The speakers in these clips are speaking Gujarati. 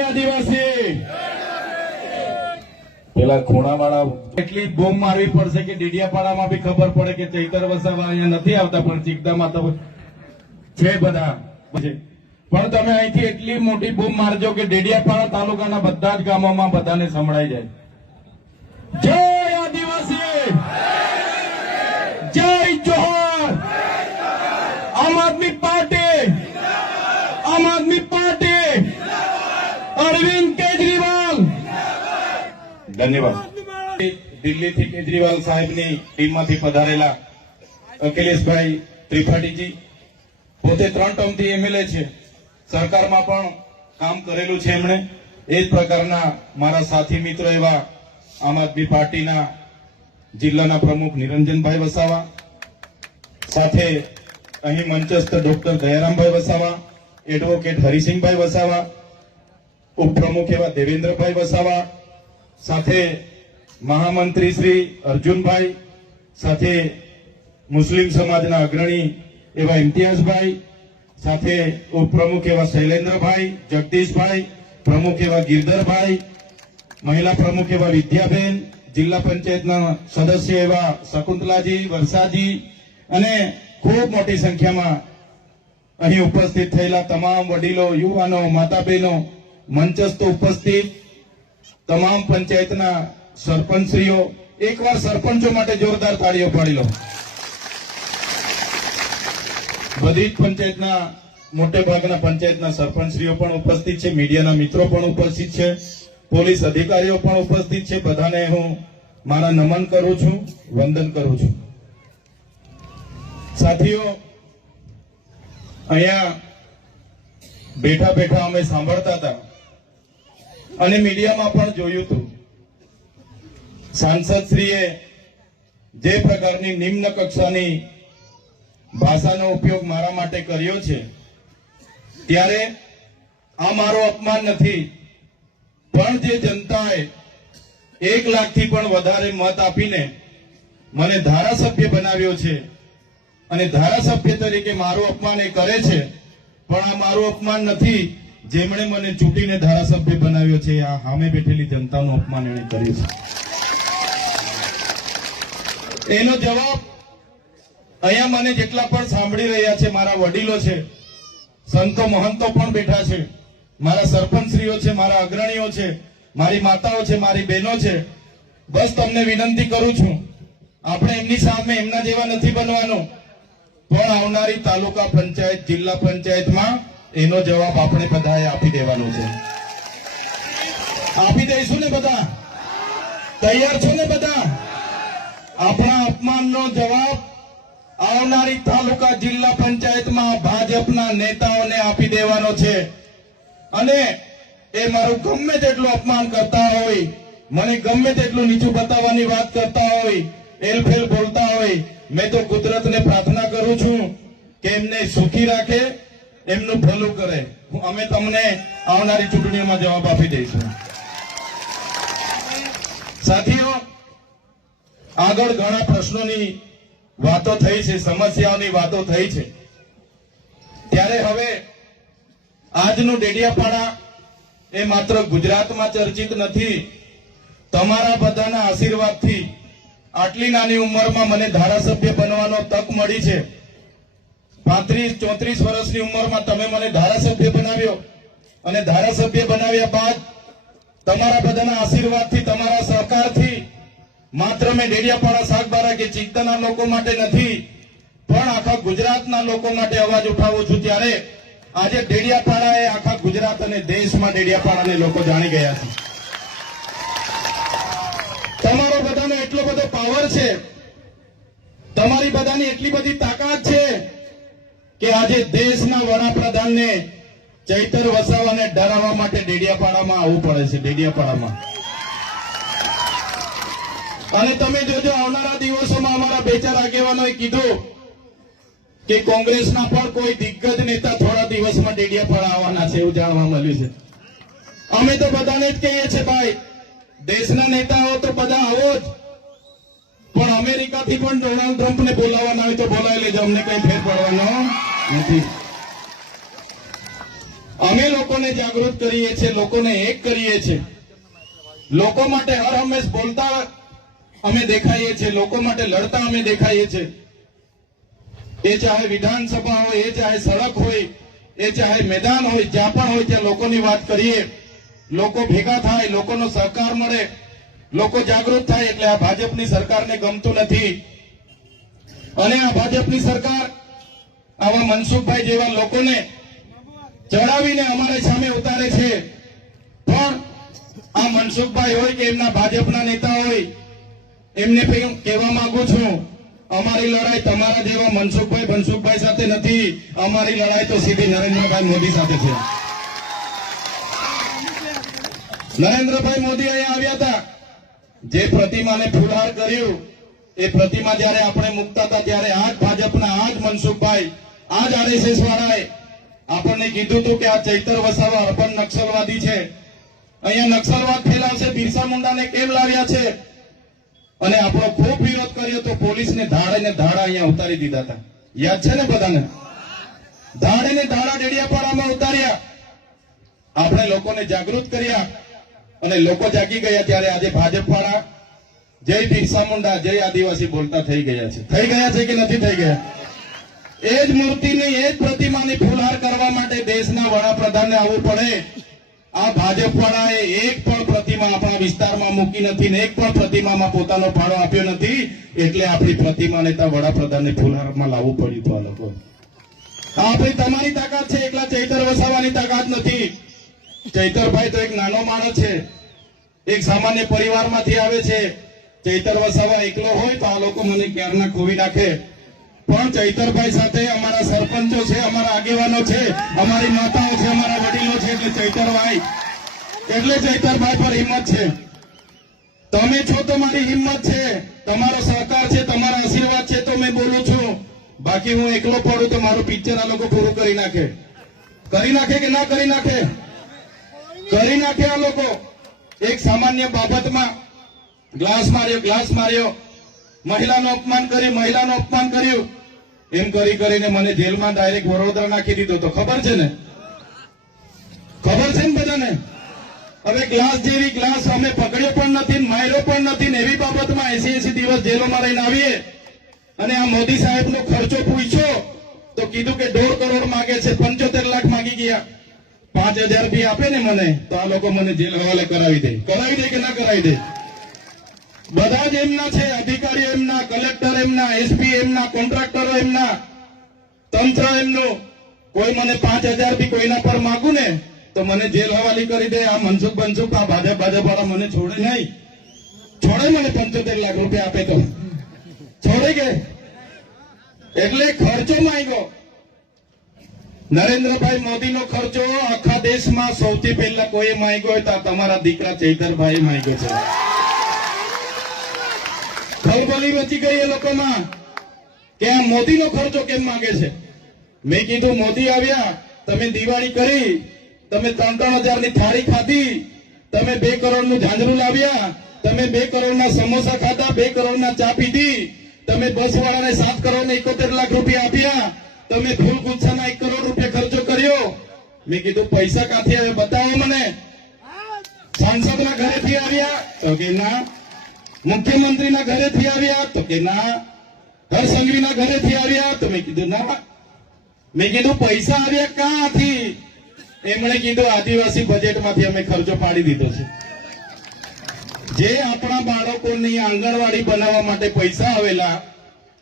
આદિવાસી પેલા ખૂણાવાળા એટલી બોમ્બ મારવી પડશે કે ડેડિયાપાડામાં બી ખબર પડે કે ચૈતર વસાવા અહીંયા નથી આવતા, પણ ચીકદામાં તો છે બધા. પણ તમે અહીંથી એટલી મોટી બોમ્બ મારજો કે ડેડિયાપાડા તાલુકાના બધા જ ગામોમાં બધાને સંભળાઈ જાય. જય આદિવાસી, જય જોહર, આમ આદમી પાર્ટી, આમ આદમી પાર્ટી, અરવિંદ કેજરીવાલ. ધન્યવાદ. દિલ્હીથી કેજરીવાલ સાહેબની ટીમમાંથી પધારેલા અખિલેશભાઈ ત્રિપાઠીજી પોતે 3 ટર્મથી એમએલએ છે, સરકારમાં પણ કામ કરેલું છે એમણે. એ જ પ્રકારના મારા સાથી મિત્રો એવા આમ આદમી પાર્ટીના જિલ્લાના પ્રમુખ નિરંજનભાઈ વસાવા, સાથે અહીં મંચસ્થ ડોક્ટર દયારામભાઈ વસાવા, એડવોકેટ હરિસિંહભાઈ વસાવા, ઉપપ્રમુખ એવા દેવેન્દ્રભાઈ વસાવા, સાથે મહામંત્રી શ્રી અર્જુનભાઈ, સાથે મુસ્લિમ સમાજના અગ્રણી એવા ઇમ્તિયાઝભાઈ, સાથે ઉપપ્રમુખ એવા શૈલેન્દ્રભાઈ, જગદીશભાઈ, પ્રમુખ એવા ગિરધરભાઈ, મહિલા પ્રમુખ એવા વિદ્યાબેન, જિલ્લા પંચાયતના સદસ્ય એવા શકુંતલાજી, વર્ષાજી અને ખૂબ મોટી સંખ્યામાં અહીં ઉપસ્થિત થયેલા તમામ વડીલો, યુવાનો, માતા બહેનો, મંચસ્થ ઉપસ્થિત તમામ પંચાયતના સરપંચશ્રીઓ, એકવાર સરપંચો માટે જોરદાર તાળીઓ પાડી લો. બધી જ પંચાયતના મોટે ભાગના પંચાયતના સરપંચશ્રીઓ પણ ઉપસ્થિત છે, મીડિયાના મિત્રો પણ ઉપસ્થિત છે, પોલીસ અધિકારીઓ પણ ઉપસ્થિત છે. બધાને હું મારા નમન કરું છું, વંદન કરું છું. સાથીઓ, અહીંયા બેઠા બેઠા અમે સાંભળતા હતા અને મીડિયામાં પણ જોયું હતું, સાંસદશ્રીએ જે પ્રકારની નિમ્ન કક્ષાની ભાષાનો ઉપયોગ મારા માટે કર્યો છે, ત્યારે આ મારો અપમાન નથી, પણ જે જનતાએ 1 લાખથી પણ વધારે મત આપીને મને ધારાસભ્ય બનાવ્યો છે અને ધારાસભ્ય તરીકે મારું અપમાન એ કરે છે, પણ આ મારું અપમાન નથી. જેમણે મને ચૂંટીને ધારાસભ્ય બનાવ્યો છે, આ સામે બેઠેલી જનતાનું અપમાન એણે કર્યું છે. એનો જવાબ અહીંયા મને જેટલા પણ સાંભળી રહ્યા છે, મારા વડીલો છે, સંતો મહંતો પણ બેઠા છે, મારા સરપંચશ્રીઓ છે, મારા અગ્રણીઓ છે, મારી માતાઓ છે, મારી બહેનો છે. બસ તમને વિનંતી કરું છું, આપણે એમની સામે એમના જેવા નથી બનવાનું, પણ આવનારી તાલુકા પંચાયત, જિલ્લા પંચાયતમાં એનો જવાબ આપણે બધાએ આપી દેવાનો છે. આપી દઈશું ને બધા? તૈયાર છો ને બધા? આપણા અપમાનનો જવાબ આવનારી તાલુકા જિલ્લા પંચાયતમાં ભાજપના નેતાઓને આપી દેવાનો છે. અને એ મારું ગમે તેટલું અપમાન કરતા હોય, મને ગમે તેટલું નીચું બતાવવાની વાત કરતા હોય, એલફેલ બોલતા હોય, મેં તો કુદરતને પ્રાર્થના કરું છું કે એમને સુખી રાખે, એમનું ભલું કરે. અમે તમને આવનારી ચૂંટણીઓમાં જવાબ આપી દઈશું. સાથીઓ, આગળ ઘણા પ્રશ્નોની વાતો થઈ છે, સમસ્યાઓની વાતો થઈ છે, ત્યારે હવે આજનું ડેડિયાપાડા એ માત્ર ગુજરાતમાં ચર્ચિત નથી. તમારા બધાના આશીર્વાદથી આટલી નાની ઉંમરમાં મને ધારાસભ્ય બનવાનો તક મળી છે. 35-34 વર્ષની ઉંમરમાં તમે મને ધારાસભ્ય બનાવ્યો અને ધારાસભ્ય બનાવ્યા બાદ તમારા બધાના આશીર્વાદથી, તમારા સહકારથી માત્ર મેં ડેડિયાપાડા, સાગબારા કે ચિકદાના લોકો માટે નથી, પણ આખા ગુજરાતના લોકો માટે અવાજ ઉઠાવું છું. ત્યારે આજે ડેડિયાપાડા એ આખા ગુજરાત અને દેશમાં ડેડિયાપાડાને લોકો જાણી ગયા છે. તમારો બધાનો એટલો બધો પાવર છે, તમારી બધાની એટલી બધી તાકાત છે કે આજે દેશના વડાપ્રધાનને ચૈતર વસાવાને ડરાવવા માટે ડેડિયાપાડામાં આવવું પડે છે. ડેડિયાપાડામાં અને તમે જોજો, આવનારા દિવસોમાં અમારા 2-4 આગેવાનોએ કીધું કે કોંગ્રેસના પણ કોઈ દિગ્ગજ નેતા થોડા દિવસમાં ડેડિયાપાડા આવવાના છે, એવું જાણવા મળ્યું છે. અમે તો બધાને જ કહીએ છીએ, ભાઈ દેશના નેતાઓ તો બધા આવો જ, પણ અમેરિકાથી પણ ડોનાલ્ડ ટ્રમ્પને બોલાવવાના હોય તો બોલાવી લેજો, અમને કઈ ફેર પડવાનો નથી. અમે લોકોને જાગૃત કરીએ છીએ, લોકોને એક કરીએ છીએ, લોકો માટે હર હંમેશ બોલતા અમે દેખાઈએ છીએ, લોકો માટે લડતા અમે દેખાઈએ છીએ. એ ચાહે વિધાનસભા હોય, એ ચાહે સડક હોય, એ ચાહે મેદાન હોય, જ્યાં પણ હોય ત્યાં લોકોની વાત કરીએ, લોકો ભેગા થાય, લોકોનો સહકાર મળે, લોકો જાગૃત થાય. એટલે આ ભાજપની સરકારને ગમતું નથી અને આ ભાજપની સરકાર આવા મનસુખભાઈ જેવા લોકોને ચડાવીને અમારી સામે ઉતારે છે. પણ આ મનસુખભાઈ હોય કે એમના ભાજપના નેતા હોય, એમને કહેવા માંગુ છું, અમારી લડાઈ તમારા જેવા મનસુખભાઈ સાથે નથી. અમારી લડાઈ તો સીધી નરેન્દ્રભાઈ મોદી સાથે છે. નરેન્દ્રભાઈ મોદી અહીંયા આવ્યા હતા, જે પ્રતિમાને ફૂલહાર કર્યું, એ પ્રતિમા જયારે આપણે મૂકતા હતા ત્યારે આ જ ભાજપના, આ જ મનસુખભાઈ, આ જ આરએસએસ વાળાએ આપણને કીધું હતું કે આ ચૈતર વસાવા અર્બન નક્સલવાદી છે, અહીંયા નક્સલવાદ ફેલાવશે, બિરસા મુંડાને કેમ લાવ્યા છે. અને આપણો ખૂબ વિરોધ કર્યો તો પોલીસને ધાડે ધાડા અહીંયા ઉતારી દીધા હતા. યાદ છે ને બધાને? ધાડે ધાડા ડેડિયાપાડામાં ઉતાર્યા. આપણે લોકોને જાગૃત કર્યા અને લોકો જાગી ગયા. ત્યારે આજે ભાજપ વાળા જય બિરસા મુંડા, જય આદિવાસી બોલતા થઈ ગયા છે. થઈ ગયા છે કે નથી થઈ ગયા? એ જ મૂર્તિની, એ જ પ્રતિમાની ફૂલહાર કરવા માટે દેશના વડાપ્રધાનને આવવું પડે. આ ભાજપ વાળાએ એક પણ પ્રતિમા આપણા વિસ્તારમાં મૂકી નથી ને એક પણ પ્રતિમામાં પોતાનો ફાળો આપ્યો નથી. એટલે આપણી પ્રતિમાને ત્યાં વડાપ્રધાનને ફૂલહારમાં લાવવું પડ્યું હતું. આ લોકો આપણી તમારી તાકાત છે, એકલા ચૈતર વસાવાની તાકાત નથી. ચૈતરભાઈ તો એક નાનો માણસ છે, એક સામાન્ય પરિવારમાંથી આવે છે. ચૈતર વસાવા એકલો હોય તો આ લોકો મને ક્યારના ખોવી નાખે. પણ ચૈતરભાઈ સાથે અમારા સરપંચો છે, અમારા આગેવાનો છે, અમારી માતાઓ છે, અમારા વડીલો છે. એટલે ચૈતરભાઈ પર હિંમત છે. તમે છો તો મારી હિંમત છે, તમારો સહકાર છે, તમારા આશીર્વાદ છે તો મેં બોલું છું. બાકી હું એકલો પડું તો મારું પિક્ચર આ લોકો પૂરું કરી નાખે. કરી નાખે કે ના કરી નાખે? કરી નાખે આ લોકો. એક સામાન્ય બાબતમાં ગ્લાસ માર્યો, મહિલાનું અપમાન કર્યું. એમ કરીને મને જેલમાં ડાયરેક્ટ વડોદરા નાખી દીધો. તો ખબર છે ને બધાને? હવે ગ્લાસ અમે પકડ્યો પણ નથી, માર્યો પણ નથી. એવી બાબતમાં 80 દિવસ જેલોમાં રહીને આવીએ અને આ મોદી સાહેબનો ખર્ચો પૂછ્યો તો કીધું કે 1.5 કરોડ માંગે છે, 75 લાખ માંગી ગયા. 5,000 બી આપે ને મને તો આ લોકો મને જેલ હવાલે કરાવી દે કે ના કરાવી દે? બધા જ એમના છે, અધિકારીઓ એમના, કલેક્ટર એમના, એસપી એમના, કોન્ટ્રાક્ટરો એમના, તંત્ર એમનું. કોઈ મને 5,000 બી કોઈના પર માંગુ ને તો મને જેલ હવાલી કરી દે. આ મનસુખ આ ભાજપ વાળા મને છોડે નહીં. છોડે મને 75 લાખ રૂપિયા આપે તો છોડે કે? એટલે ખર્ચો માંગ્યો. નરેન્દ્રભાઈ મોદીનો ખર્ચો આખા દેશમાં સૌથી પહેલા કોઈ માંગ્યો હોય તો તમારા દીકરા ચૈતરભાઈ માંગ્યો છે. ખલબલી મચી ગઈ એ લોકોમાં કે આ મોદીનો ખર્ચો કેમ માંગે છે. મેં કીધું મોદી આવ્યા, તમે દિવાળી કરી, તમે 3,000 ની થાળી ખાધી, તમે 2 કરોડનું ઝાંઝરું લાવ્યા, તમે 2 કરોડના સમોસા ખાધા, 2 કરોડના ચા પીધી, તમે બસ વાળાને 7 કરોડ ને 71 લાખ રૂપિયા આપ્યા, તમે ફૂલ ગુચ્છાના 1 કરોડ રૂપિયા ખર્ચો કર્યો. મેં કીધું પૈસા ક્યાંથી આવે બતાવો મને. સાંસદના ઘરેથી આવ્યા તો કે ના, મુખ્યમંત્રીના ઘરેથી આવ્યા તો કે ના, હરસંઘવીના ઘરેથી આવ્યા તો મેં કીધું ના. મેં કીધું પૈસા આવ્યા ક્યાંથી? એમણે કીધું આદિવાસી બજેટમાંથી અમે ખર્ચો પાડી દીધો છે. જે આપણા બાળકોની આંગણવાડી બનાવવા માટે પૈસા આવેલા,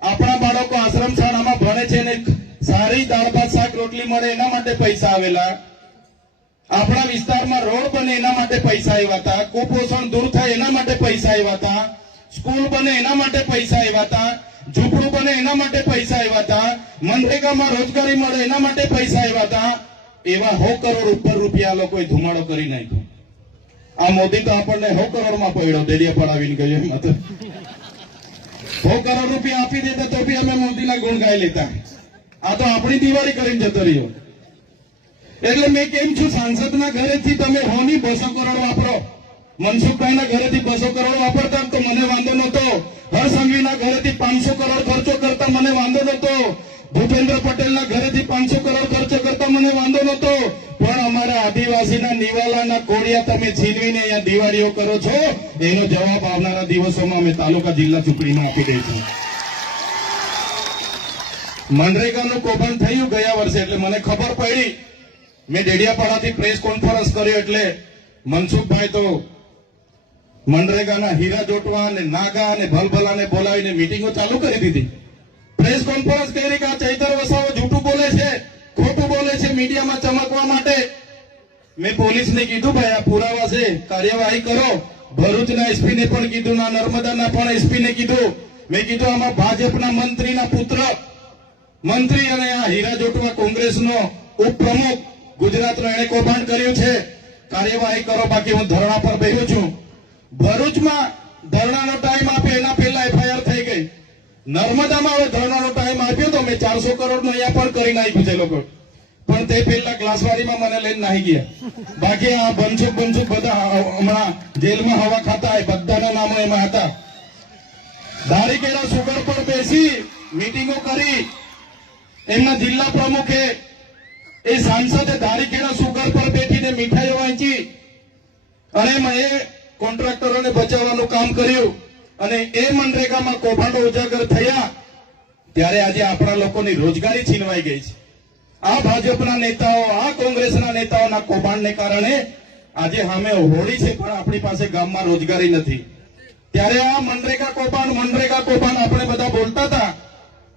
આપણા બાળકો આશ્રમ શાળામાં ભણે છે ને સારી દાળ ભાત શાક રોટલી મળે એના માટે પૈસા આવેલા, આપણા વિસ્તારમાં રોડ બને એના માટે પૈસા આવ્યા હતા, કુપોષણ દૂર થાય એના માટે પૈસા આવ્યા હતા, સ્કૂલ બને એના માટે પૈસા આવ્યા હતા, ઝૂંપડું બને એના માટે પૈસા આવ્યા હતા, મનરેગામાં રોજગારી મળે એના માટે પૈસા આવ્યા હતા. એવા 100 કરોડ ઉપર રૂપિયા લોકોએ ધુમાડો કરી નાખ્યો. આ મોદી તો આપણને 100 કરોડમાં પડ્યો, દેડિયા પડાવીને ગયો. એમાં તો 100 કરોડ રૂપિયા આપી દેતા તો બી અમે મોદીના ગુણ ગાઈ લેતા. આ તો આપણી દિવાળી કરીને જતો રહ્યો. એટલે મેં કેમ છું, સાંસદના ઘરેથી તમે 200 કરોડ વાપરો, મનસુખભાઈના ઘરેથી 200 કરોડ વાપરતા તો મને વાંધો નતો, હરસંઘવીના ઘરેથી 500 કરોડ ખર્ચો કરતા મને વાંધો નતો, ભૂપેન્દ્ર પટેલના ઘરેથી 500 કરોડ ખર્ચો કરતા મને વાંધો નતો, પણ અમારા આદિવાસીના નિવાલાના કોડિયા તમે છીનવીને અહીંયા દિવાળીઓ કરો છો, એનો જવાબ આવનારા દિવસોમાં અમે તાલુકા જિલ્લા ચૂંટણીમાં આપી દઈશું. મનરેગાનું કૌભાંડ થયું ગયા વર્ષે, એટલે મને ખબર પડી. મેં ડેડિયાપાડાથી પ્રેસ કોન્ફરન્સ કર્યો, એટલે મનસુખભાઈ તો મનરેગાના હીરા જોટવા અને નાગા અને ભલભલાને બોલાવીને મીટિંગો ચાલુ કરી દીધી. પ્રેસ કોન્ફરન્સ કરી કે આ ચૈતર વસાવો જૂઠું બોલે છે, ખોટું બોલે છે મીડિયામાં ચમકવા માટે. મેં પોલીસને કીધું ભાઈ આ પુરાવા છે, કાર્યવાહી કરો. ભરૂચના એસપીને પણ કીધું, ના નર્મદાના પણ એસપીને કીધું. મેં કીધું આમાં ભાજપના મંત્રીના પુત્ર મંત્રી અને આ હીરા જોટવા કોંગ્રેસનો ઉપપ્રમુખ ગુજરાતનો એને કૌભાંડ કર્યું છે, કાર્યવાહી કરો, બાકી હું ધરણા પર બેઠો છું. ભરૂચમાં ધરણાનો ટાઈમ આપ્યો એના પહેલા એફઆઈઆર થઈ ગઈ. નર્મદામાં હવે ધરણાનો ટાઈમ આપ્યો તો મેં 400 કરોડનો અહીંયા પણ કરી નાખ્યું છે લોકો, પણ તે પહેલા ગ્લાસવાડીમાં મને લઈને નાહી ગયા. બાકી આ બનસુખ બધા હમણાં જેલમાં હવા ખાતા હોય, બધાના નામો એમાં હતા. ધારીકેરા સુગર પર બેસી મીટિંગો કરી. એમના જિલ્લા પ્રમુખે એ સાંસદે ધારીકેરા સુગર પર બેઠીને મીઠાઈઓ વાંચી અને એ કોન્ટ્રાક્ટરોને બચાવવાનું કામ કર્યું. અને એ મનરેગામાં કૌભાંડો ઉજાગર થયા ત્યારે આજે આપણા લોકોની રોજગારી છીનવાઈ ગઈ છે. આ ભાજપના નેતાઓ, આ કોંગ્રેસના નેતાઓના કૌભાંડને કારણે આજે સામે હોળી છે, પણ આપણી પાસે ગામમાં રોજગારી નથી. ત્યારે આ મનરેગા કૌભાંડ આપણે બધા બોલતા હતા,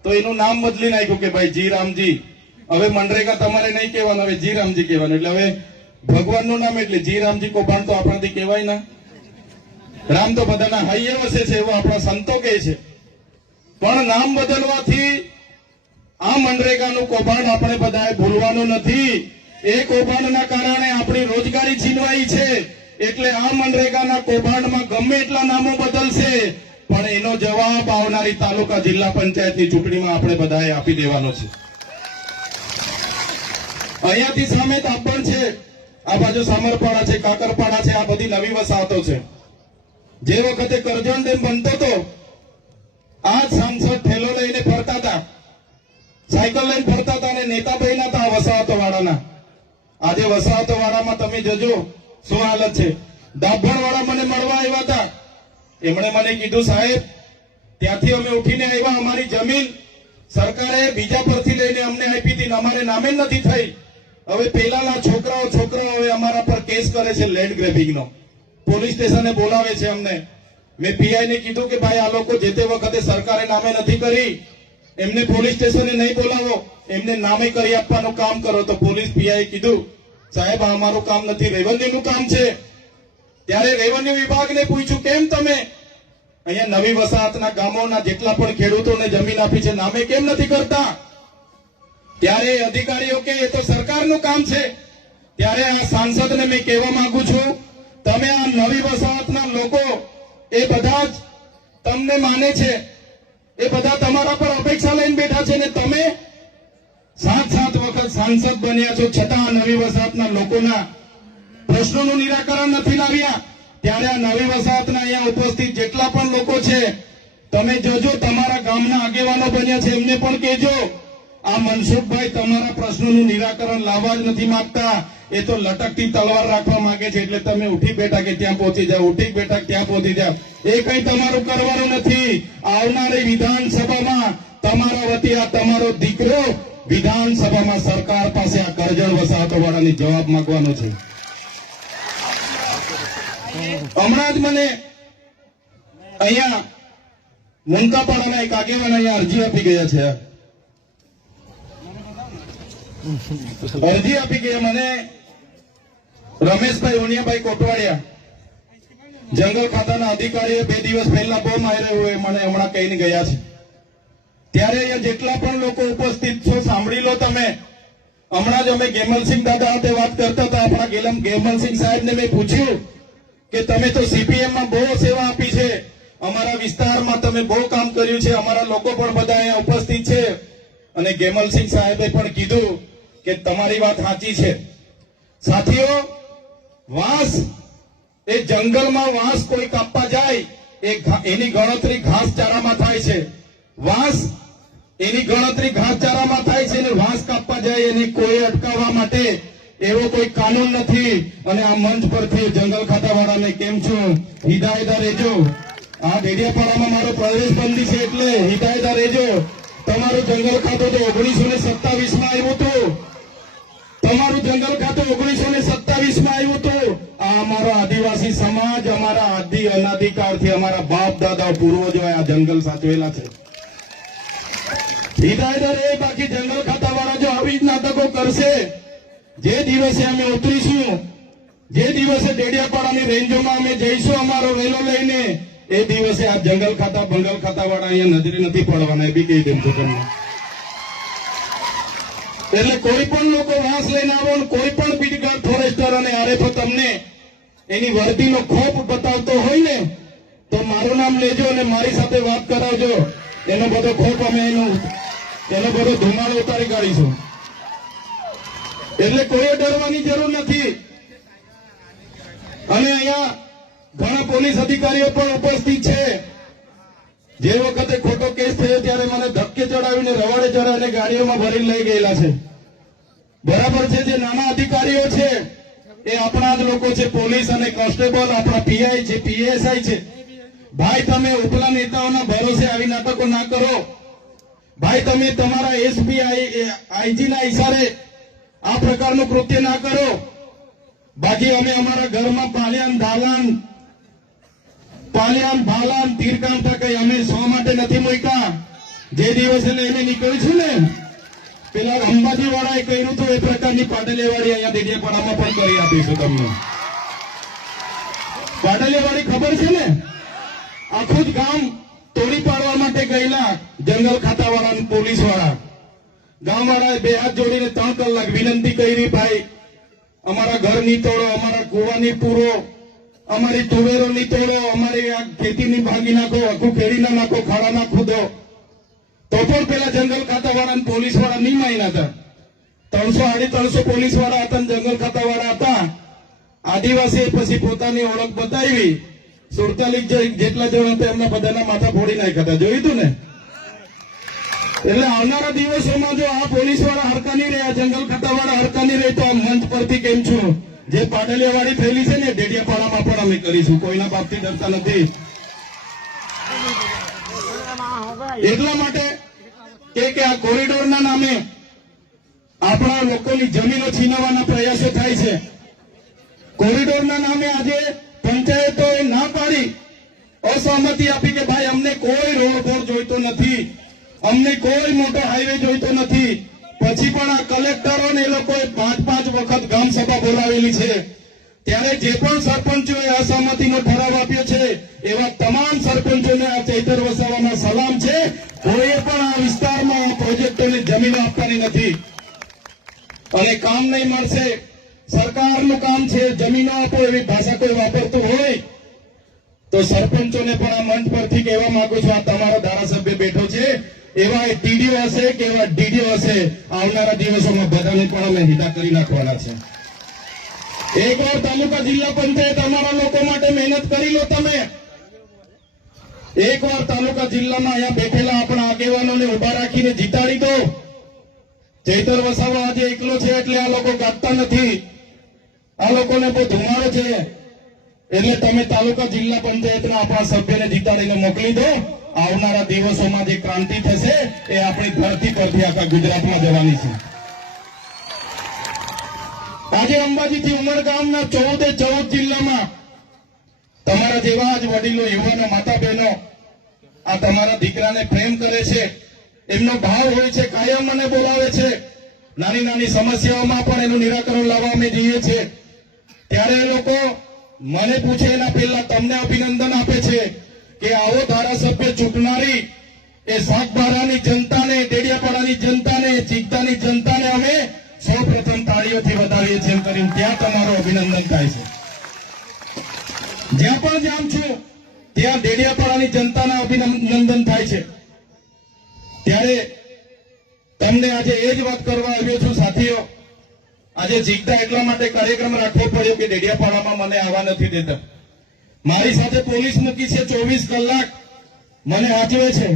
તો એનું નામ બદલી નાખ્યું કે ભાઈ જી રામજી. હવે મનરેગા તમારે નહીં કહેવાનું, હવે જી રામજી કહેવાનું. એટલે હવે ભગવાનનું નામ એટલે જી રામજી કૌભાંડ તો આપણાથી કહેવાય ના. રામ તો બધાના હૈયે વસે છે એવું આપણા સંતો કહે છે, પણ નામ બદલવાથી આ મનરેગાનું કૌભાંડ આપણે બધાએ ભૂલવાનું નથી. એ કૌભાંડના કારણે આપણી રોજગારી છીનવાઈ છે. એટલે આ મનરેગાના કૌભાંડમાં ગમે એટલા નામો બદલશે, પણ એનો જવાબ આવનારી તાલુકા જિલ્લા પંચાયતની ચૂંટણીમાં આપણે બધાએ આપી દેવાનો છે. અહીંયાથી સામે તાપણ છે, આ બાજુ સામરપાડા છે, કાકરપાડા છે, આ બધી નવી વસાહતો છે. જે વખતે કરજણ ડેમ બનતો હતો, આ સાંસદ થેલો લઈને ફરતા હતા, સાયકલ લઈને ફરતા હતા અને નેતાભાઈ ના હતા વસાહતો વાળાના. આજે વસાહતો વાળામાં તમે જજો શું હાલત છે. દાભણ વાળા મને મળવા આવ્યા હતા. એમણે મને કીધું સાહેબ ત્યાંથી અમે ઉઠીને આવ્યા, અમારી જમીન સરકારે બીજા પરથી લઈને અમને આપી હતી, અમારે નામે નથી થઈ. હવે પેલાના છોકરાઓ હવે અમારા પર કેસ કરે છે લેન્ડ ગ્રેબિંગનો. પોલીસ સ્ટેશને બોલાવે છે અમને. મેં પીઆઈ ને કીધું કે ભાઈ આ લોકો જે તે વખતે સરકારે નામે નથી કરી, એમને પોલીસ સ્ટેશને નહીં બોલાવો, એમને નામે કરી આપવાનું કામ કરો. તો પોલીસ પીઆઈ કીધું સાહેબ આ અમારું કામ નથી, રેવન્યુનું કામ છે. ત્યારે રેવન્યુ વિભાગને પૂછ્યું કેમ તમે અહીંયા નવી વસાહતના ગામોના જેટલા પણ ખેડૂતોને જમીન આપી છે નામે કેમ નથી કરતા? ત્યારે અધિકારીઓ કે એ તો સરકારનું કામ છે. ત્યારે આ સાંસદને મેં કહેવા માંગુ છું, તમે આ નવી વસાહતના લોકો એ બધા જ તમને માને છે, એ બધા તમારા પર અપેક્ષા લઈને બેઠા છે ને તમે 7 વખત સાંસદ બન્યા છો, છતાં આ નવી વસાહતના લોકોના પ્રશ્નોનું નિરાકરણ નથી લાવ્યા. ત્યારે આ નવી વસાહતના અહીંયા ઉપસ્થિત જેટલા પણ લોકો છે, તમે જોજો તમારા ગામના આગેવાનો બન્યા છે એમને પણ કહેજો, આ મનસુખભાઈ તમારા પ્રશ્નોનું નિરાકરણ લાવવા જ નથી માંગતા, એ તો લટકતી તલવાર રાખવા માંગે છે. એટલે તમે ઉઠી બેઠા કે ત્યાં પહોંચી જાઓ, ઉઠી બેઠા ત્યાં પહોંચી જાઓ, એ કઈ તમારું કરવાનું નથી. આવનારી વિધાનસભામાં તમારા વતી આ તમારો દીકરો વિધાનસભામાં સરકાર પાસે આ કરજણ વસાહતો વાળાની જવાબ માંગવાનો છે. હમણાં જ મને અહીંયા મુનકાપાડાના એક આગેવાન અહીંયા અરજી આપી ગયા છે. અરજી આપી ગયા મને રમેશભાઈ ઉનિયાભાઈ કોટવાડિયા, જંગલ ખાતાના અધિકારીએ 2 દિવસ પહેલા બહુ માર્યો હોય મને હમણાં કહીને ગયા છે. ત્યારે અહીંયા જેટલા પણ લોકો ઉપસ્થિત છો સાંભળી લો તમે. હમણાં જ અમે ગેમલસિંહ દાદા સાથે વાત કરતા હતા. આપણા ગેમલસિંહ સાહેબને મેં પૂછ્યું કે તમે તો સીપીએમમાં બહુ સેવા આપી છે, અમારા વિસ્તારમાં તમે બહુ કામ કર્યું છે, અમારા લોકો પણ બધા અહીંયા ઉપસ્થિત છે. અને ગેમલસિંહ સાહેબે પણ કીધું કે તમારી વાત સાચી છે. સાથીઓ, વાંસ એ જંગલમાં વાંસ કોઈ કાપવા જાય એની ગણતરી ઘાસચારામાં થાય છે. વાંસ એની ગણતરી ઘાસચારામાં થાય છે અને ઘાસ કાપવા જાય એની કોઈ અટકાવવા માટે એવો કોઈ કાનૂન નથી. અને આ મંચ પરથી જંગલ ખાતાવાળાને કેમ છું હિદાયત રહેજો. આ ડેડિયાપાડામાં મારો પ્રવેશબંધી છે એટલે હિદાયત રહેજો. તમારું જંગલ ખાતું તો 1927 માં આવ્યું હતું. તમારું જંગલ ખાતું 1927 માં આવ્યું હતું. આ અમારો આદિવાસી સમાજ અમારા આદિ અનાદિકાળથી અમારા બાપ દાદા પૂર્વજોએ આ જંગલ સાચવેલા છે. હિદાયત રહે. બાકી જંગલ ખાતાવાળા જો આવી જ નાટકો કરશે, જે દિવસે અમે ઉતરીશું, જે દિવસે ડેડિયાપાડાની રેન્જોમાં અમે જઈશું અમારો વેલો લઈને, એ દિવસે આ જંગલ ખાતા બંગલ ખાતાવાળા અહીંયા નજરે નથી પડવાના. એ બી કહી દઉં છું તમને. એટલે કોઈ પણ લોકો વાંસ લઈને આવો, કોઈ પણ બીટગાર્ડ ફોરેસ્ટર અને આરએફઓ તમને એની વર્દીનો ખોફ બતાવતો હોય ને તો મારું નામ લેજો અને મારી સાથે વાત કરાવજો. એનો બધો ખોફ અમે એનો બધો ધુમાડો ઉતારી કાઢીશું. એટલે કોઈ ડરવાની જરૂર નથી. અને અહીંયા ઘણા પોલીસ અધિકારીઓ પણ ઉપસ્થિત છે. જે વખતે ખોટો કેસ થયો ત્યારે મને ધક્કે ચડાવીને રવાડે ચડાવીને ગાડીઓમાં ભરી લઈ ગયેલા છે. બરાબર છે. જે નાના અધિકારીઓ છે એ આપણા જ લોકો છે. પોલીસ અને કોન્સ્ટેબલ આપણા પીઆઈ છે, પીએસઆઈ છે. ભાઈ તમે ઉપલા નેતાઓના ભરોસે આવી નાટકો ના કરો. ભાઈ તમે તમારા એસપી આઈજી ના ઇશારે આ પ્રકારનું કૃત્ય ના કરો. બાકી અમે અમારા ઘરમાં પાલિયાન ભાલાન તીરકાંઠા કઈ અમે શો માટે નથી મૂક્યા. જે દિવસે લઈને નીકળીશું ને પેલા અંબાજી વાળાએ કર્યું હતું એ પ્રકારની પાટલીવાડી અહીંયા ડેડિયાપાડામાં પણ કરી આપીશું તમને. પાટલીવાડી ખબર છે ને? આખું જ ગામ તોડી પાડવા માટે ગયેલા જંગલ ખાતાવાળા પોલીસ વાળા. ગામવાળાએ બે હાથ જોડીને 3 કલાક વિનંતી કરી, ભાઈ અમારા ઘર ની તોડો, અમારા કુવાની પૂરો, અમારી તુવેરો ની તોડો, અમારી આ ખેતીની ભાગી નાખો, આખું ખેડી ના નાખો, ખાડા ના ખોદો. તો પણ પેલા જંગલ ખાતાવાળા પોલીસ વાળા નહીં માન્યા હતા. 300-350 પોલીસ વાળા હતા, જંગલ ખાતાવાળા હતા. આદિવાસી પછી પોતાની ઓળખ બતાવી 47 જેટલા જણ હતા એમના બધાના માથા ફોડી નાખ્યા હતા. જોયું હતું ને? એટલે આવનારા દિવસોમાં જો આ પોલીસ વાળા હરકા નહીં રહ્યા, જંગલ ખાતાવાળા હરકા નહીં રહે તો આ મંચ પરથી કેમ છું જે પાટલીવાડી થયેલી છે ને ડેડિયાપાડામાં પણ અમે કરીશું. કોઈના બાપથી ડરતા નથી. એટલા માટે કે આ કોરિડોરના નામે આપણા લોકોની જમીનો છીનવવાના પ્રયાસો થાય છે. કોરિડોરના નામે આજે પંચાયતોએ ના પાડી, અસહમતિ આપી કે ભાઈ અમને કોઈ રોડ બોર જોઈતો નથી, અમને કોઈ મોટો હાઈવે જોઈતો નથી. પછી પણ આ કલેક્ટરોને એ લોકોએ 5-5 વખત ગામ સભા બોલાવેલી છે. ત્યારે જે પણ સરપંચોએ અસહમતિનો ઠરાવ આપ્યો છે એવા તમામ સરપંચોને આ ચૈતર વસાવામાં સલામ છે. કોઈએ પણ આ વિસ્તારમાં પ્રોજેક્ટોની જમીનો આપવાની નથી અને કામ નહીં મળશે. સરકારનું કામ છે, જમીનો આપો એવી ભાષા કોઈ વાપરતું હોય તો સરપંચોને પણ આ મંચ પરથી કહેવા માંગુ છું, આ તમારો ધારાસભ્ય બેઠો છે, એવા ટીડીઓ હશે કે એવા ડીડીઓ હશે, આવનારા દિવસોમાં બધાને પણ અમે હિતા કરી નાખવાના છે. એકવાર તાલુકા જિલ્લા પંચાયત અમારા લોકો માટે મહેનત કરી લો. તમે એકવાર તાલુકા જિલ્લામાં અહીંયા બેઠેલા આપણા આગેવાનોને ઉભા રાખીને જીતાડી દો. ચૈતર વસાવા આજે એકલો છે એટલે આ લોકો ગાતા નથી. આ લોકોને બહુ ધુમાડો છે. એટલે તમે તાલુકા જિલ્લા પંચાયતના આપણા સભ્યને જીતાડીને મોકલી દો. આવનારા દિવસોમાં જે ક્રાંતિ થશે એ આપણી ધરતી પરથી આખા ગુજરાતમાં જવાની છે. આજે અંબાજીથી ઉમરગામના 14 જિલ્લામાં તમારા જેવા જ વડીલો, યુવાનો, માતા બહેનો આ તમારા દીકરાને પ્રેમ કરે છે, એમનો ભાવ હોય છે, કાયમ મને બોલાવે છે. નાની નાની સમસ્યાઓમાં પણ એનું નિરાકરણ લાવવા અમે જઈએ છીએ. ત્યારે એ લોકો મને પૂછે એના પહેલા તમને અભિનંદન આપે છે કે આવો ધારાસભ્ય ચૂંટનારી એ સાગબારાની જનતાને, ડેડિયાપાડાની જનતાને, ચીકતાની જનતાને અમે સૌપ્રથમ તાળીઓથી વધાવીએ છીએ કરીને ત્યાં તમારું અભિનંદન થાય છે. જ્યાં પણ જામ છું ત્યાં ડેડિયાપાડાની જનતાના અભિનંદન થાય છે. ત્યારે તમને આજે એ જ વાત કરવા આવ્યો છું સાથીઓ. આજે જીગતા એટલા માટે કાર્યક્રમ રાખવો પડ્યો કે ડેડિયાપાડામાં મને આવવા નથી દેતા. મારી સાથે પોલીસ મૂકી છે, 24 કલાક મને વાંચવે છે.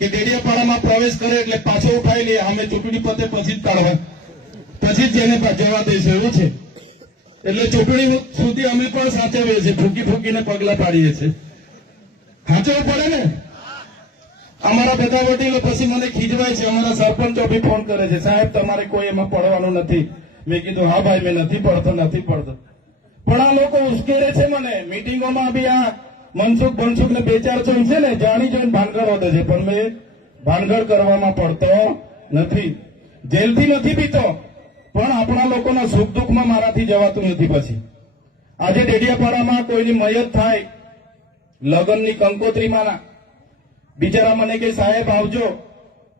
કે ડેડિયાપાડામાં પ્રવેશ કરે એટલે પાછો ઉઠાઈ લે, અમે ચૂંટણી પતે પછી જ કાઢવા, પછી જ જેને જવા દઈશું એવું છે. એટલે ચૂંટણી સુધી અમે પણ સાચવીએ છીએ, ફૂકી ફૂકીને પગલા પાડીએ છીએ. સાચવવું પડે ને. અમારા બધા વડીલો પછી મને ખીજવાય છે, અમારા સરપંચો બી ફોન કરે છે, સાહેબ તમારે કોઈ એમાં પડવાનું નથી. મેં કીધું હા ભાઈ, મેં નથી પડતો. પણ આ લોકો ઉશ્કેરે છે મને. મીટિંગોમાં બી આ મનસુખ ને 2-4 જણ છે ને, જાણી જોઈને ભાનગડ વધે છે, પણ મેં ભાનગડ કરવામાં પડતો નથી. જેલથી નથી પીતો, પણ આપણા લોકોના સુખ દુઃખમાં મારાથી જવાતું નથી. પછી આજે ડેડિયાપાડામાં કોઈની મયત થાય, લગ્નની કંકોત્રીમાં, બિચારા મને કે સાહેબ આવજો,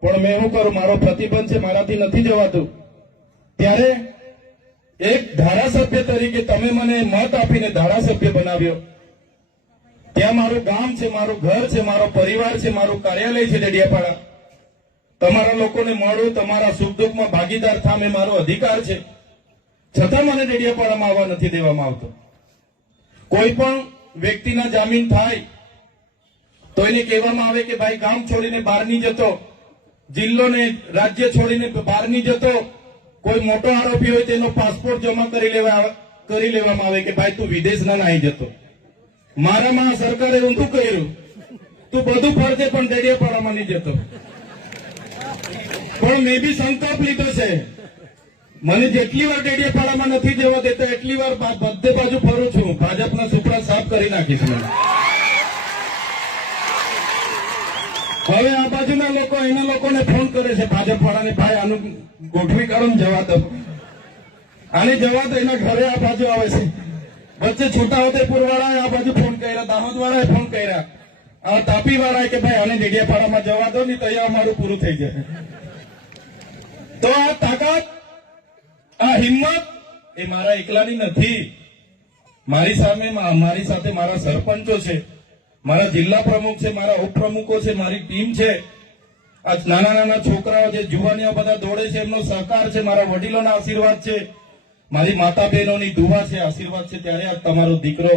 પણ મેં શું કરું, મારો પ્રતિબંધ છે, મારાથી નથી જવાતું. ત્યારે એક ધારાસભ્ય તરીકે તમે મને મત આપીને ધારાસભ્ય બનાવ્યો. ત્યાં મારું ગામ છે, મારું ઘર છે, મારો પરિવાર છે, મારું કાર્યાલય છે ડેડિયાપાડા. તમારા લોકોને મળું, તમારા સુખ દુઃખમાં ભાગીદાર થામ એ મારો અધિકાર છે. છતાં મને ડેડિયાપાડામાં આવવા નથી દેવામાં આવતો. કોઈ પણ વ્યક્તિના જામીન થાય તો એને કહેવામાં આવે કે ભાઈ ગામ છોડીને બહાર નહીં જતો, જિલ્લો ને રાજ્ય છોડીને બહાર નહીં જતો. કોઈ મોટો આરોપી હોય તેનો પાસપોર્ટ જમા કરી લેવામાં આવે કે ભાઈ તું વિદેશ ના નાહી જતો. મારામાં સરકારે ઊંધું કર્યું, તું બધું ફરજે પણ ડેડિયાપાડામાં નહીં જતો. પણ મેં બી સંકલ્પ લીધો છે, મને જેટલી વાર ડેડિયાપાડામાં નથી જવા દેતો એટલી વાર બધે બાજુ ફરું છું. ભાજપના સુપડા સાફ કરી નાખીશ. હવે આ બાજુના લોકો એના લોકોને ફોન કરે છે ભાજપ વાળાને, ભાઈ આનું ગોઠવી કાઢો જવા દો, આને જવા દો. એના ઘરે આ બાજુ આવે છે. વચ્ચે છોટાઉદેપુર વાળાએ આ બાજુ ફોન કર્યા, દાહોદ વાળાએ ફોન કર્યા, આ તાપી વાળાએ કે ભાઈ આને ડેડિયાપાડામાં જવા દો, નહીં તો અહીંયા અમારું પૂરું થઈ જાય. તો આ તાકાત, આ હિંમત એ મારા એકલાની નથી. મારી સાથે મારા સરપંચો છે, મારા જિલ્લા પ્રમુખ છે, મારા ઉપપ્રમુખો છે, મારી ટીમ છે. આ નાના છોકરાઓ જે જુવાનીઓ બધા દોડે છે એમનો સહકાર છે, મારા વડીલોના આશીર્વાદ છે, મારી માતા બહેનોની દુઆ છે, આશીર્વાદ છે. ત્યારે આ તમારો દીકરો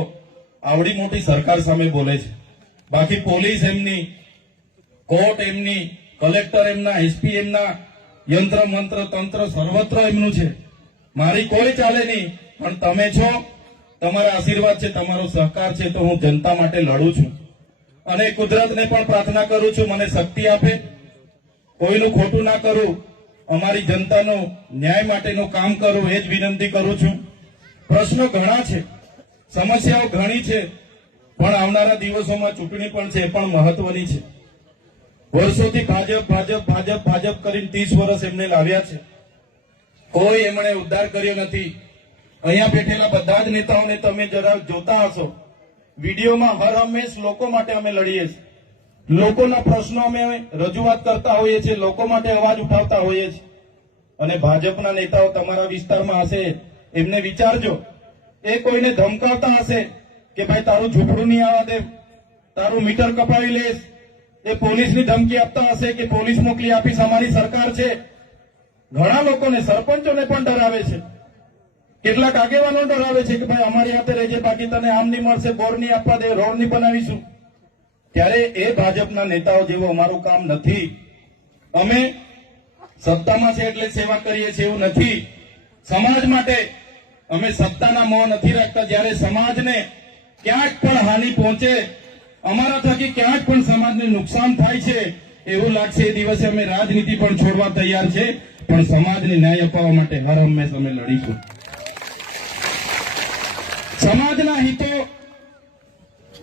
આવડી મોટી સરકાર સામે બોલે છે. બાકી પોલીસ એમની, કોર્ટ એમની, કલેક્ટર એમના, એસપી એમના, યંત્ર મંત્ર તંત્ર સર્વત્ર એમનું છે. મારી કોઈ ચાલે નહીં. પણ તમે છો, તમારા આશીર્વાદ છે, તમારો સહકાર છે, તો હું જનતા માટે લડું છું. અને કુદરતને પણ પ્રાર્થના કરું છું મને શક્તિ આપે, કોઈનું ખોટું ના કરું, અમારી જનતાનો ન્યાય માટેનું કામ કરું, એ જ વિનંતી કરું છું. પ્રશ્નો ઘણા છે, સમસ્યાઓ ઘણી છે, પણ આવનારા દિવસોમાં ચૂંટણી પણ છે, એ પણ મહત્વની છે. વર્ષોથી ભાજપ કરીને 30 વર્ષ એમને લાવ્યા છે. કોઈ એમણે ઉદ્ધાર કર્યો નથી. અહીંયા બેઠેલા બધા જ નેતાઓને તમે જરા જોતા હશો, વિડીયોમાં હર હંમેશ લોકો માટે અમે લડીએ છીએ, લોકોના પ્રશ્નો અમે રજૂઆત કરતા હોઈએ છીએ, લોકો માટે અવાજ ઉઠાવતા હોઈએ છીએ. અને ભાજપના નેતાઓ તમારા વિસ્તારમાં હશે, એમને વિચારજો, એ કોઈને ધમકાવતા હશે કે ભાઈ તારું ઝૂંપડું નહીં આવવા દે, તારું મીટર કપાવી લેશ, એ પોલીસની ધમકી આપતા હશે કે પોલીસ મોકલી આપીશ, અમારી સરકાર છે. ઘણા લોકોને, સરપંચોને પણ ડરાવે છે, કેટલાક આગેવાનો ડરાવે છે કે ભાઈ અમારી હાથે રહેજે, બાકી તને આમ નહીં મળશે, બોર નહીં આપવા દે, રોડ નહીં બનાવીશું. ત્યારે એ ભાજપના નેતાઓ જેવું અમારું કામ નથી. અમે સત્તામાં છે એટલે સેવા કરીએ છીએ એવું નથી. સમાજ માટે અમે સત્તાના મોહ નથી રાખતા. જ્યારે સમાજને ક્યાંક પણ હાનિ પહોંચે, અમારા થકી ક્યાંક પણ સમાજને નુકસાન થાય છે એવું લાગશે, એ દિવસે અમે રાજનીતિ પણ છોડવા તૈયાર છે, પણ સમાજને ન્યાય અપાવવા માટે હર હંમેશ અમે લડીશું. સમાજના હિતો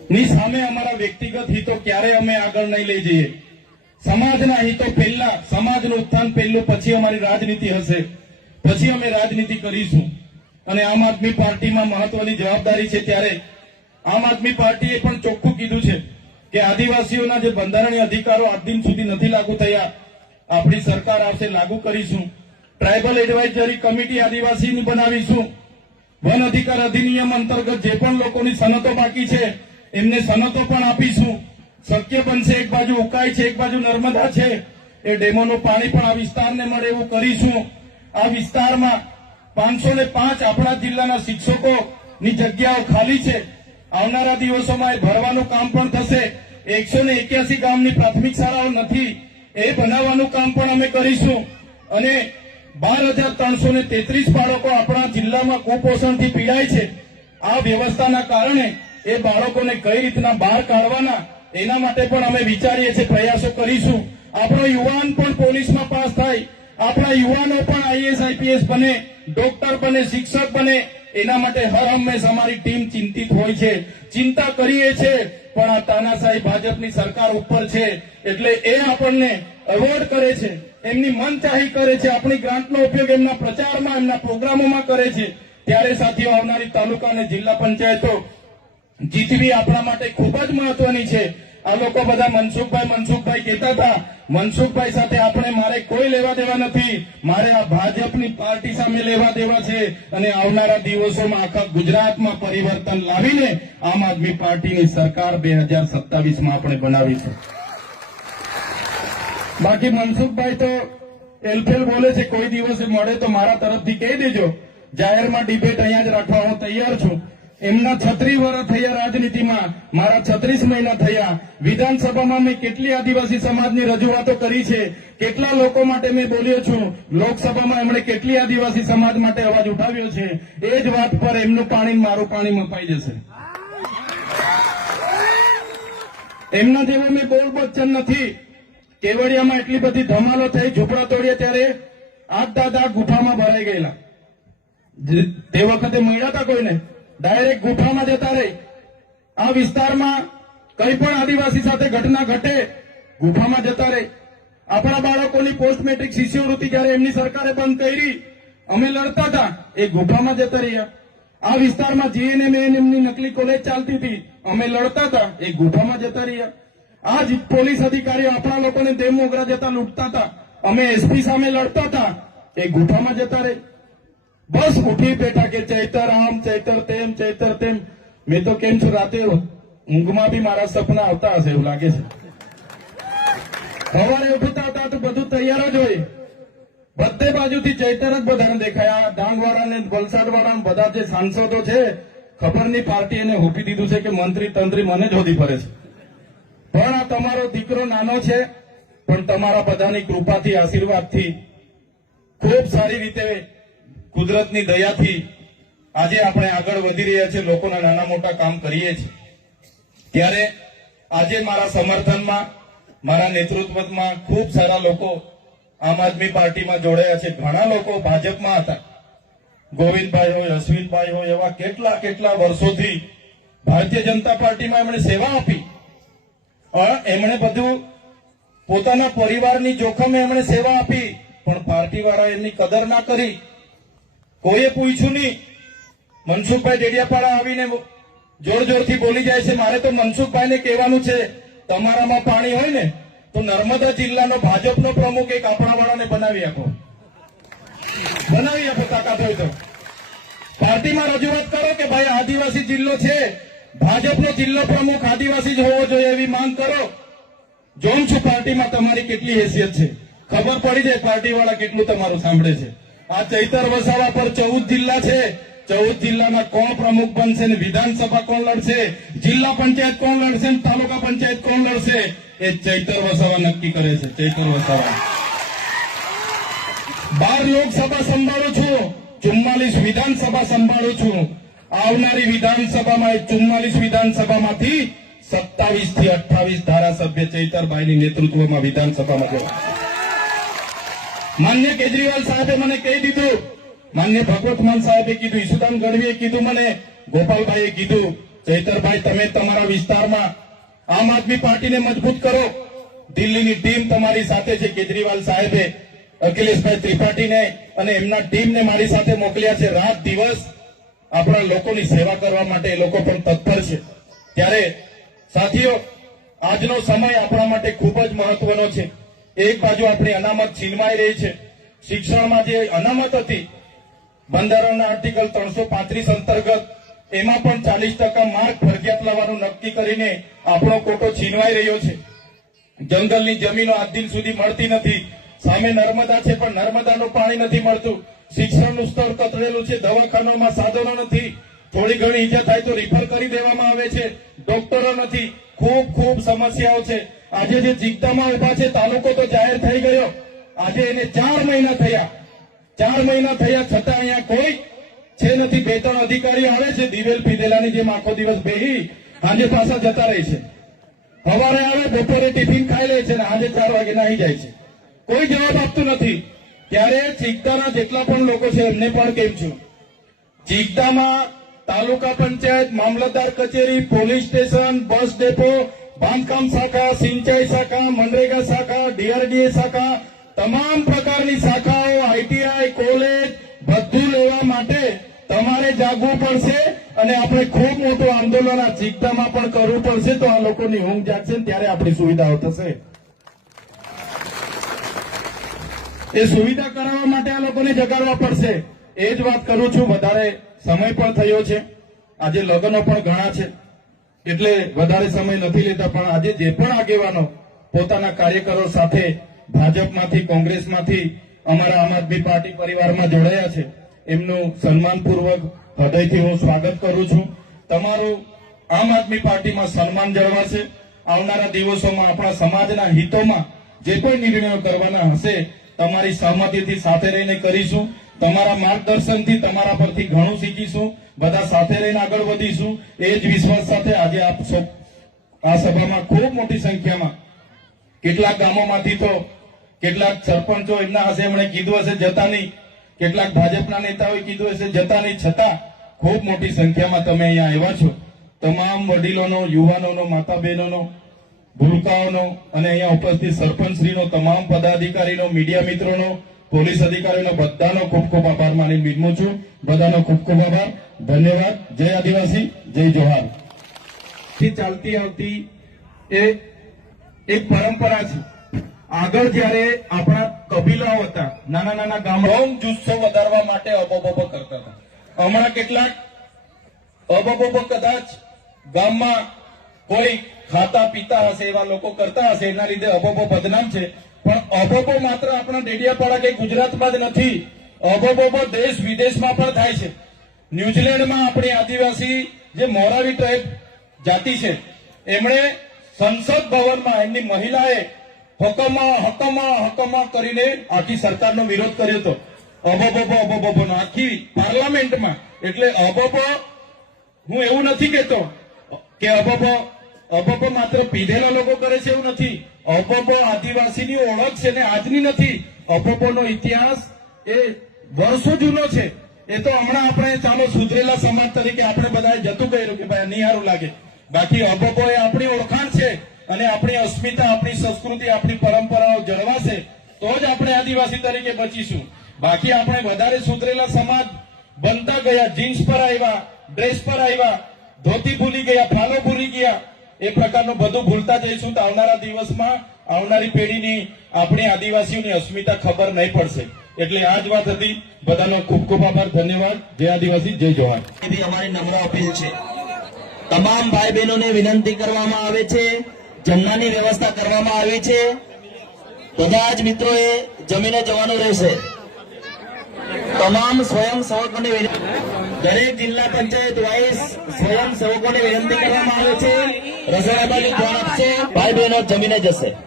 ની સામે અમારા વ્યક્તિગત હિતો ક્યારે અમે આગળ નહીં લઈ જઈએ. સમાજના હિતો પહેલા, સમાજનું ઉત્થાન પહેલું, પછી અમારી રાજનીતિ હશે, પછી અમે રાજનીતિ કરીશું. અને આમ આદમી પાર્ટીમાં મહત્વની જવાબદારી છે. ત્યારે આમ આદમી પાર્ટીએ પણ ચોખ્ખું કીધું છે કે આદિવાસીઓના જે બંધારણીય અધિકારો આજ દિન સુધી નથી લાગુ થયા, આપણી સરકાર આવશે લાગુ કરીશું. ટ્રાઇબલ એડવાઇઝરી કમિટી આદિવાસીની બનાવીશું. વન અધિકાર અધિનિયમ અંતર્ગત જે પણ લોકોની સનતો બાકી છે એમને સનતો પણ આપીશું. શક્ય બનશે, એક બાજુ ઉકાઈ છે, એક બાજુ નર્મદા છે, એ ડેમોનું પાણી પણ આ વિસ્તારને મળે એવું કરીશું. આ વિસ્તારમાં 505 આપણા જિલ્લાના શિક્ષકોની જગ્યાઓ ખાલી છે, આવનારા દિવસોમાં એ ભરવાનું કામ પણ થશે. 181 ગામની પ્રાથમિક શાળાઓ નથી, એ બનાવવાનું કામ પણ અમે કરીશું. અને 12,333 બાળકો આપણા જિલ્લામાં કુપોષણથી પીડાય છે. આ વ્યવસ્થાના કારણે એ બાળકોને કઈ રીતના બહાર કાઢવાના એના માટે પણ અમે વિચારીએ છીએ, પ્રયાસો કરીશું. આપણો યુવાન પણ પોલીસમાં પાસ થાય, આપણા યુવાનો પણ આઈએસ આઈપીએસ બને, ડોક્ટર બને, શિક્ષક બને, એના માટે હર હંમેશા અમારી ટીમ ચિંતિત હોય છે, ચિંતા કરીએ છીએ. પણ આ તાનાશાહી ભાજપની સરકાર ઉપર છે એટલે એ આપણને અવોઇડ કરે છે, એમની મનચાહી કરે છે, આપણી ગ્રાન્ટનો ઉપયોગ એમના પ્રચારમાં, એમના પ્રોગ્રામોમાં કરે છે. ત્યારે સાથીઓ, આવનારી તાલુકા અને જિલ્લા પંચાયતો જીતવી આપણા માટે ખૂબ જ મહત્વની છે. આ લોકો બધા મનસુખભાઈ કહેતા હતા, મનસુખભાઈ સાથે મારે કોઈ લેવા દેવા નથી, મારે આ ભાજપની પાર્ટી સામે લેવા દેવા છે. અને આવનારા દિવસોમાં આખા ગુજરાતમાં પરિવર્તન લાવીને આમ આદમી પાર્ટીની સરકાર 2027માં આપણે બનાવીશું. બાકી મનસુખભાઈ તો એલફેલ બોલે છે, કોઈ દિવસે મળે તો મારા તરફથી કહી દેજો, જાહેરમાં ડિબેટ અહીંયા જ રાખવા હું તૈયાર છું. એમના 36 વર્ષ થયા રાજનીતિમાં, મારા 36 મહિના થયા. વિધાનસભામાં મેં કેટલી આદિવાસી સમાજની રજૂઆતો કરી છે, કેટલા લોકો માટે મેં બોલ્યો છું. લોકસભામાં એમણે કેટલી આદિવાસી સમાજ માટે અવાજ ઉઠાવ્યો છે. એ જ વાત પર એમનું પાણી મારું પાણી મપાઈ જશે. એમના જેવો મેં બોલ બચ્ચન નથી. કેવડિયામાં એટલી બધી ધમાલો થઈ, ઝૂંપડા તોડ્યા ત્યારે 8 દાદા ગુફામાં ભરાઈ ગયેલા. તે વખતે મળ્યા હતા કોઈને? ડાયરેક્ટ ગુફામાં જતા રહી. આ વિસ્તારમાં કઈ પણ આદિવાસી સાથે ઘટના ઘટે, ગુફામાં જતા રહી. આપણા બાળકોની પોસ્ટ મેટ્રિક શિષ્યવૃત્તિ જયારે એમની સરકારે બંધ કરી, અમે લડતા હતા, એ ગુફામાં જતા રહ્યા. આ વિસ્તારમાં જીએનએમની નકલી કોલેજ ચાલતી હતી, અમે લડતા હતા, એ ગુફામાં જતા રહ્યા. આ જ પોલીસ અધિકારીઓ આપણા લોકોને દેવ મોગરા જતા લૂંટતા હતા, અમે એસપી સામે લડતા હતા, એ ગુફામાં જતા રહી. બસ ઉઠી બેઠા કે ચૈતર આમ, ચૈતર તેમ, ચૈતર તેમ. મેં તો કેમ છું, રાતે ઊંઘમાં બી મારા સપના આવતા હશે એવું લાગે છે. સવારે ઉઠતા હતા તો બધું તૈયાર જ હોય, બધે બાજુથી ચૈતર જ બધાને દેખાયા. ડાંગવાળાને, વલસાડવાળા બધા જે સાંસદો છે, ખબર નહીં પાર્ટી એને હોપી દીધું છે કે મંત્રી તંત્રી મને જ હોદી ફરે છે. પણ આ તમારો દીકરો નાનો છે, પણ તમારા બધાની કૃપાથી, આશીર્વાદથી, ખૂબ સારી રીતે, કુદરતની દયાથી આજે આપણે આગળ વધી રહ્યા છે, લોકોના નાના મોટા કામ કરીએ છીએ. ત્યારે આજે મારા સમર્થનમાં, મારા નેતૃત્વમાં ખૂબ સારા લોકો આમ આદમી પાર્ટીમાં જોડાયા છે. ઘણા લોકો ભાજપમાં હતા, ગોવિંદભાઈ હોય, અશ્વિનભાઈ હોય, એવા કેટલા વર્ષોથી ભારતીય જનતા પાર્ટીમાં એમણે સેવા આપી. એમણે બધું પોતાના પરિવારની જોખમે એમણે સેવા આપી, પણ પાર્ટી વાળા એમની કદર ના કરી. કોઈએ પૂછ્યું નહીં. મનસુખભાઈ ડેડિયાપાડા આવીને જોરથી બોલી જાય છે. મારે તો મનસુખભાઈને કહેવાનું છે, તમારામાં પાણી હોય ને તો નર્મદા જિલ્લાનો ભાજપનો પ્રમુખ એક આપણાવાળાને બનાવી આપો, તાકાત હોય તો. પાર્ટીમાં રજૂઆત કરો કે ભાઈ આદિવાસી જિલ્લો છે, ભાજપનો જિલ્લો પ્રમુખ આદિવાસી જ હોવો જોઈએ એવી માંગ કરો. જોઉં છું પાર્ટીમાં તમારી કેટલી હેસિયત છે, ખબર પડી જાય પાર્ટી વાળા કેટલું તમારું સાંભળે છે. આ ચૈતર વસાવા પર 14 જિલ્લા છે, 14 જિલ્લામાં કોણ પ્રમુખ બનશે ને વિધાનસભા કોણ લડશે, જિલ્લા પંચાયત કોણ લડશે ને તાલુકા પંચાયત કોણ લડશે, એ ચૈતર વસાવા નક્કી કરે છે. ચૈતર વસાવા 12 લોકસભા સંભાળું છું, 44 વિધાનસભા સંભાળું છું. આવનારી વિધાનસભામાં 44 વિધાનસભામાંથી 27 થી 28 ધારાસભ્ય ચૈતરભાઈની નેતૃત્વમાં વિધાનસભામાં જવા. માન્ય કેજરીવાલ સાહેબે મને કહી દીધું, માન્ય ભગવત માન સાહેબે કીધું, ઈસુદાન ગઢવીએ કીધું, મને ગોપાલભાઈએ કીધું, ચૈતરભાઈ તમે તમારા વિસ્તારમાં આમ આદમી પાર્ટીને મજબૂત કરો. દિલ્હીની ટીમ તમારી સાથે છે. કેજરીવાલ સાહેબે અખિલેશભાઈ ત્રિપાઠીને અને એમના ટીમને મારી સાથે મોકલ્યા છે. રાત દિવસ આપણા લોકોની સેવા કરવા માટે એ લોકો પણ તત્પર છે. ત્યારે સાથીઓ, આજનો સમય આપણા માટે ખૂબ જ મહત્વનો છે. એક બાજુ આપણી અનામત છીનવાઈ રહી છે. શિક્ષણમાં જે અનામત હતી બંધારણના આર્ટિકલ 335 અંતર્ગત, એમાં પણ 40% માર્ક ફરજિયાત લાવવાનું નક્કી કરીને આપણો કોટો છીનવાઈ રહ્યો છે. જંગલની જમીનો આજ દિન સુધી મળતી નથી. સામે નર્મદા છે પણ નર્મદાનું પાણી નથી મળતું. શિક્ષણનું સ્તર કથળેલું છે, દવાખાનામાં સાધનો નથી. થોડી ઘણી ઈજા થાય તો રિફર કરી દેવામાં આવે છે. ડોક્ટરો નથી, ખૂબ ખૂબ સમસ્યાઓ છે. આજે જે જીગદામાં ઉભા છે તાલુકો તો જાહેર થઈ ગયો, આજે એને 4 મહિના થયા, 4 મહિના થયા છતાં અહીંયા કોઈ છે નથી. 2-3 અધિકારીઓ આવે છે દિવેલ પીધેલાની જેમ આખો દિવસ બેહી આજે પાછા જતા રહે છે. સવારે આવે, બપોરે ટિફિન ખાઈ લે છે ને આજે 4 વાગે નાહી જાય છે. કોઈ જવાબ આપતું નથી. ત્યારે ચીગદાના જેટલા પણ લોકો છે એમને પણ કેમ છું, ચીગદામાં તાલુકા પંચાયત, મામલતદાર કચેરી, પોલીસ સ્ટેશન, બસ ડેપો, બાંધકામ શાખા, સિંચાઈ શાખા, મનરેગા શાખા, ડીઆરડીએ શાખા, તમામ પ્રકારની શાખાઓ, આઈટીઆઈ, કોલેજ બધું લેવા માટે તમારે જાગવું પડશે અને આપણે ખૂબ મોટું આંદોલન આ ચીગદામાં પણ કરવું પડશે. તો આ લોકોની ઊંઘ જાગશે ને ત્યારે આપણી સુવિધાઓ થશે. એ સુવિધા કરાવવા માટે આ લોકોને જગાડવા પડશે. એ જ વાત કરું છું. વધારે સમય પણ થયો છે, આજે લગ્નો પણ ઘણા છે એટલે વધારે સમય નથી લેતા. પણ આજે જે પણ આગેવાનો પોતાના કાર્યકરો સાથે ભાજપમાંથી, કોંગ્રેસમાંથી અમારા આમ આદમી પાર્ટી પરિવારમાં જોડાયા છે એમનું સન્માનપૂર્વક હૃદયથી હું સ્વાગત કરું છું. તમારું આમ આદમી પાર્ટીમાં સન્માન જળવાશે. આવનારા દિવસોમાં આપણા સમાજના હિતોમાં જે કોઈ નિર્ણયો કરવાના હશે તમારી સહમતિથી સાથે રહીને કરીશું. તમારા માર્ગદર્શનથી, તમારા પરથી ઘણું શીખીશું. બધા સાથે રહીને આગળ વધીશું. એ જ વિશ્વાસ સાથે આજે આપ આ સભામાં ખૂબ મોટી સંખ્યામાં કેટલાક ગામોમાંથી તો કેટલાક સરપંચો એમના હશે એમણે કીધું હશે જતા નહીં, કેટલાક ભાજપના નેતાઓએ કીધું હશે જતા નહીં, છતાં ખૂબ મોટી સંખ્યામાં તમે અહીંયા આવ્યા છો. તમામ વડીલોનો, યુવાનોનો, માતા બહેનોનો, ભૂલકાઓનો અને અહીંયા ઉપસ્થિત સરપંચશ્રીનો, તમામ પદાધિકારીનો, મીડિયા મિત્રોનો, પોલીસ અધિકારીઓનો બધાનો ખૂબ ખૂબ આભાર માની વિનમું છું. બધાનો ખૂબ ખૂબ આભાર, ધન્યવાદ. જય આદિવાસી, જય જોહાર. ચાલતી આવતી એ એક પરંપરા છે. આગળ જયારે આપણા કબીલાઓ હતા, નાના નાના ગામો જુસ્સો વધારવા માટે અબોબો કરતા હતા. હમણાં કેટલાક અબોબો કદાચ ગામમાં કોઈ ખાતા પીતા હશે એવા લોકો કરતા હશે, એના લીધે અબોબો બદનામ છે. પણ અબોબો માત્ર આપણા ડેડિયાપાડા કે ગુજરાતમાં જ નથી, અબોબો દેશ વિદેશમાં પણ થાય છે. ન્યુઝીલેન્ડમાં આપણી આદિવાસી જે મોરાવી ટ્રાઇબ જાતિ છે એમણે સંસદ ભવનમાં એમની મહિલાએ હકમા કરીને આખી સરકારનો વિરોધ કર્યો હતો. અબોબો આખી પાર્લામેન્ટમાં. એટલે અબોબો, હું એવું નથી કહેતો કે અબોબો માત્ર પીધેલા લોકો કરે છે, એવું નથી. અબોબો આદિવાસીની ઓળખ છે ને આજની નથી. અબોબોનો ઇતિહાસ એ વર્ષો જૂનો છે. એ તો હમણાં આપણે ચાલો સુધરેલા સમાજ તરીકે આપણે બધાએ જતું કર્યું કે ભાઈ નિહારું લાગે. બાકી અબોબો એ આપણી ઓળખાણ છે અને આપણી અસ્મિતા, આપણી સંસ્કૃતિ, આપણી પરંપરાઓ જળવાશે તો જ આપણે આદિવાસી તરીકે બચીશું. બાકી આપણે વધારે સુધરેલા સમાજ બનતા ગયા, જીન્સ પર આવ્યા, ડ્રેસ પર આવ્યા, ધોતી ભૂલી ગયા, ફાલો ભૂલી ગયા, એ પ્રકારનું બધું ભૂલતા જઈશું તો આવનારા દિવસમાં આવનારી પેઢીની આપણી આદિવાસીઓની અસ્મિતા ખબર નહીં પડશે. એટલે આ જ વાત હતી. બધાનો ખૂબ ખૂબ આભાર, ધન્યવાદ. જય આદિવાસી, જય જોહાર. અમારી નમ્ર અપીલ છે, તમામ ભાઈ બહેનોને વિનંતી કરવામાં આવે છે, જમવાની વ્યવસ્થા કરવામાં આવી છે. બધા જ મિત્રોએ જમીને જવાનું રહેશે. તમામ સ્વયંસેવકોને દરેક જિલ્લા પંચાયત વાઇઝ સ્વયંસેવકોને વિનંતી કરવામાં આવે છે, રસોડા બાજુ ધ્યાન આપશે, ભાઈ બહેનો જમીને જશે.